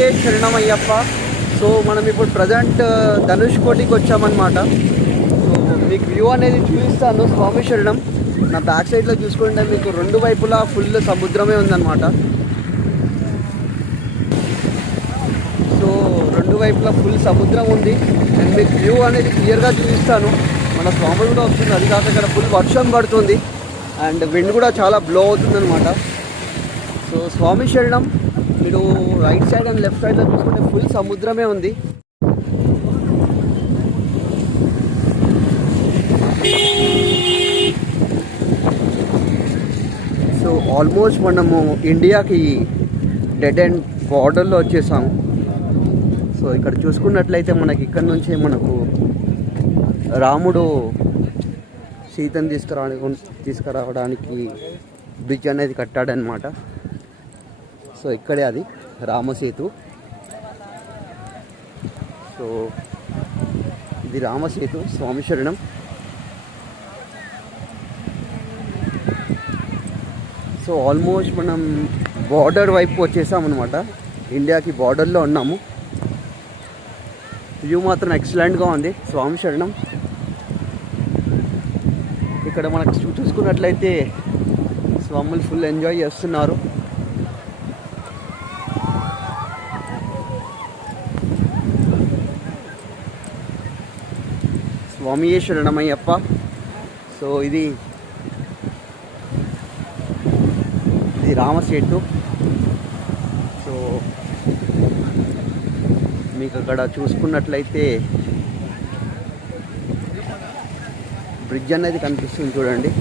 స్వామియే శరణమయ్యప్ప. సో మనం ఇప్పుడు ప్రజెంట్ ధనుష్కోటికి వచ్చామన్నమాట. సో మీకు వ్యూ అనేది చూపిస్తాను. స్వామి శరణం. నా బ్యాక్ సైడ్లో చూసుకుంటే మీకు రెండు వైపులా ఫుల్ సముద్రమే ఉందన్నమాట. సో రెండు వైపులా ఫుల్ సముద్రం ఉంది. అండ్ మీకు వ్యూ అనేది క్లియర్గా చూపిస్తాను. మన స్వాములు కూడా వస్తుంది. అది కాక ఇక్కడ ఫుల్ వర్షం పడుతుంది అండ్ విండ్ కూడా చాలా బ్లో అవుతుందన్నమాట. సో స్వామి శరణం. మీరు రైట్ సైడ్ అండ్ లెఫ్ట్ సైడ్లో చూసుకుంటే ఫుల్ సముద్రమే ఉంది. సో ఆల్మోస్ట్ మనము ఇండియాకి డెడ్ అండ్ బార్డర్లో వచ్చేసాము. సో ఇక్కడ చూసుకున్నట్లయితే మనకి ఇక్కడ నుంచే మనకు రాముడు సీతను తీసుకురావడానికి బ్రిడ్జ్ అనేది కట్టాడనమాట. సో ఇక్కడే అది రామసేతు. సో ఇది రామసేతు. స్వామి శరణం. సో ఆల్మోస్ట్ మనం బార్డర్ వైపు వచ్చేసామన్నమాట. ఇండియాకి బార్డర్లో ఉన్నాము. వ్యూ మాత్రం ఎక్సలెంట్గా ఉంది. స్వామి శరణం. ఇక్కడ మనకు చూసుకున్నట్లయితే స్వాములు ఫుల్ ఎంజాయ్ చేస్తున్నారు. స్వామియే శరణమయ్యప్ప. సో ఇది రామసేతు. సో మీకు అక్కడ చూసుకున్నట్లయితే బ్రిడ్జ్ అనేది కనిపిస్తుంది చూడండి.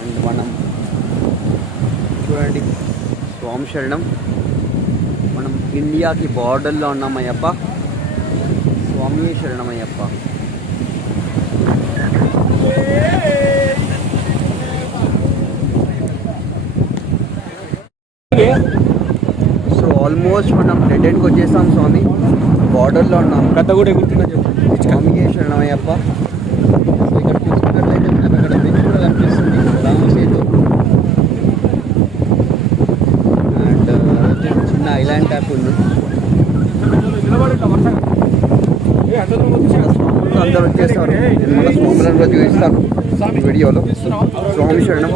అండ్ మనం చూడండి స్వామి శరణం. మనం ఇండియాకి బార్డర్లో ఉన్నామయ్యప్ప. స్వామి శరణమయ్యప్ప. సో ఆల్మోస్ట్ మనం డెడ్ ఎండ్కి వచ్చేసాం స్వామి. బార్డర్లో ఉన్నాం. కథ కూడా ఎగురుతున్నా చెప్పు. స్వామి శరణమయ్యప్ప. సో ఇక్కడ చూసుకున్నట్లయితే మనకు అక్కడ బ్రిడ్జ్ కూడా కనిపిస్తుంది. రామసేతు. అండ్ చిన్న ఐలాండ్ ట్యాప్ ఉంది. అందరూ వచ్చేస్తారు. నేను మన స్వాములను కూడా చూపిస్తాను వీడియోలో. స్వామి శరణం.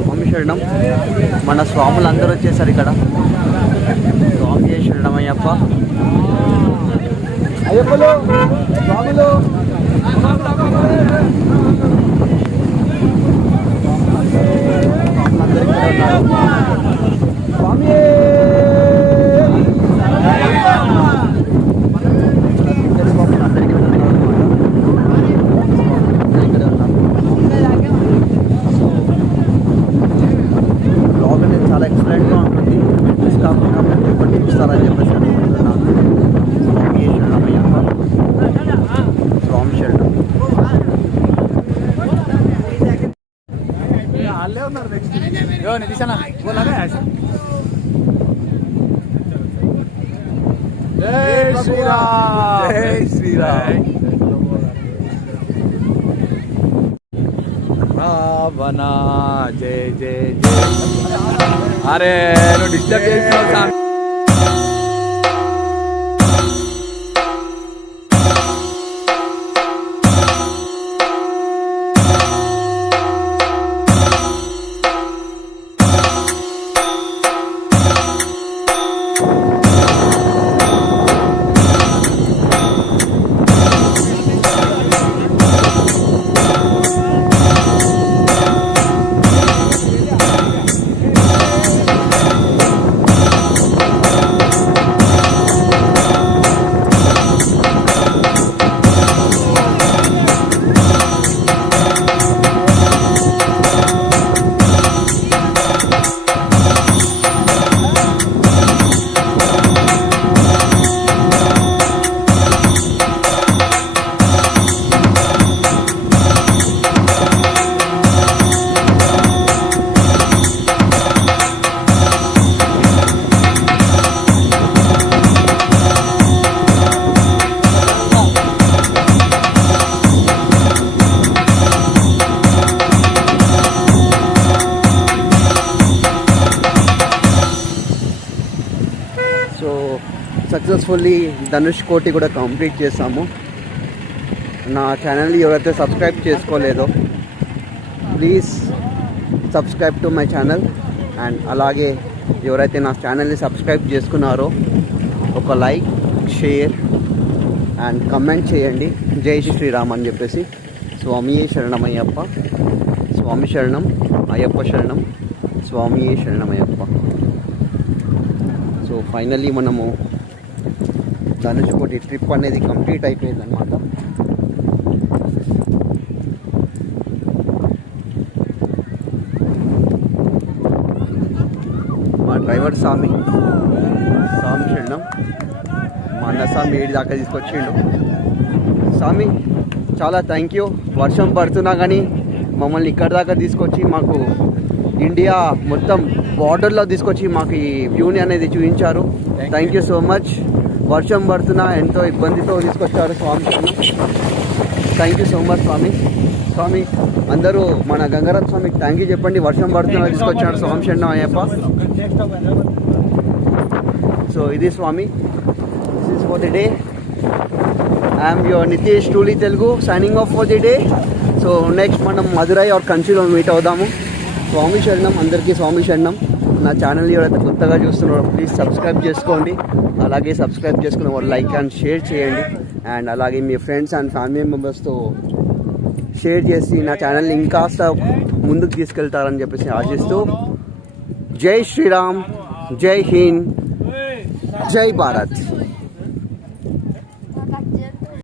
స్వామి శరణం. మన స్వాములు అందరూ వచ్చేసారు ఇక్కడ. స్వామి శరణం అయ్యప్ప. అయ్యప్పలు స్వాములు. అందరూ ఇక్కడ ఉన్నారు. స్వామి బ్లాగ్ అనేది చాలా ఎక్సలెంట్గా ఉంటుంది. మిస్ కాకుండా ఎప్పటి చూస్తారని చెప్పేసి అనుకుంటున్నాను. స్వామి శరణమయ్యప్ప. స్వామి శరణం. జై శ్రీరామ్. జై శ్రీరామ్. రావణ జై జై జై. అరే నువ్వు డిస్టర్బ్ చేస్తున్నావు. సక్సెస్ఫుల్లీ ధనుష్ కోటి కూడా కంప్లీట్ చేసాము. నా ఛానల్ని ఎవరైతే సబ్స్క్రైబ్ చేసుకోలేదో please subscribe to my channel. And అలాగే ఎవరైతే నా ఛానల్ని సబ్స్క్రైబ్ చేసుకున్నారో ఒక లైక్, షేర్ అండ్ కమెంట్ చేయండి. జై శ్రీరామ్ అని చెప్పేసి. స్వామియే శరణం అయ్యప్ప, స్వామి శరణం, అయ్యప్ప శరణం, స్వామియే శరణం అయ్యప్ప. సో ఫైనల్లీ మనము ధనుష్కోటి ట్రిప్ అనేది కంప్లీట్ అయిపోయింది అనమాట. మా డ్రైవర్ స్వామి శరణం, మా అన్న స్వామి ఏడు దాకా తీసుకొచ్చిండు. స్వామి చాలా థ్యాంక్ యూ. వర్షం పడుతున్నా కానీ మమ్మల్ని ఇక్కడ దాకా తీసుకొచ్చి మాకు ఇండియా మొత్తం బార్డర్లో తీసుకొచ్చి మాకు ఈ వ్యూని అనేది చూపించారు. Thank you so much. వర్షం పడుతున్నా ఎంతో ఇబ్బందితో తీసుకొచ్చారు స్వామి. థ్యాంక్ యూ సో మచ్ స్వామి. స్వామి అందరూ మన గంగారాం స్వామికి థ్యాంక్ యూ చెప్పండి. వర్షం పడుతున్నా తీసుకొచ్చాడు స్వామి శరణం అయ్యప్ప. సో ఇది స్వామి, this is for the day. I'm your Nitish టూలీ Telugu signing off for the day. So next మనం మదురై ఆర్ కంచిలో మీట్ అవుదాము. స్వామి శరణం, అందరికీ స్వామి శరణం. నా ఛానల్ ఎవరైతే కొత్తగా చూస్తున్నారో ప్లీజ్ సబ్స్క్రైబ్ చేసుకోండి. అలాగే సబ్స్క్రైబ్ చేసుకున్న వాళ్ళు లైక్ అండ్ షేర్ చేయండి. అండ్ అలాగే మీ ఫ్రెండ్స్ అండ్ ఫ్యామిలీ మెంబర్స్తో షేర్ చేసి నా ఛానల్ని ఇంకాస్త ముందుకు తీసుకెళ్తారని చెప్పేసి ఆశిస్తూ జై శ్రీరామ్, జై హింద్, జై భారత్.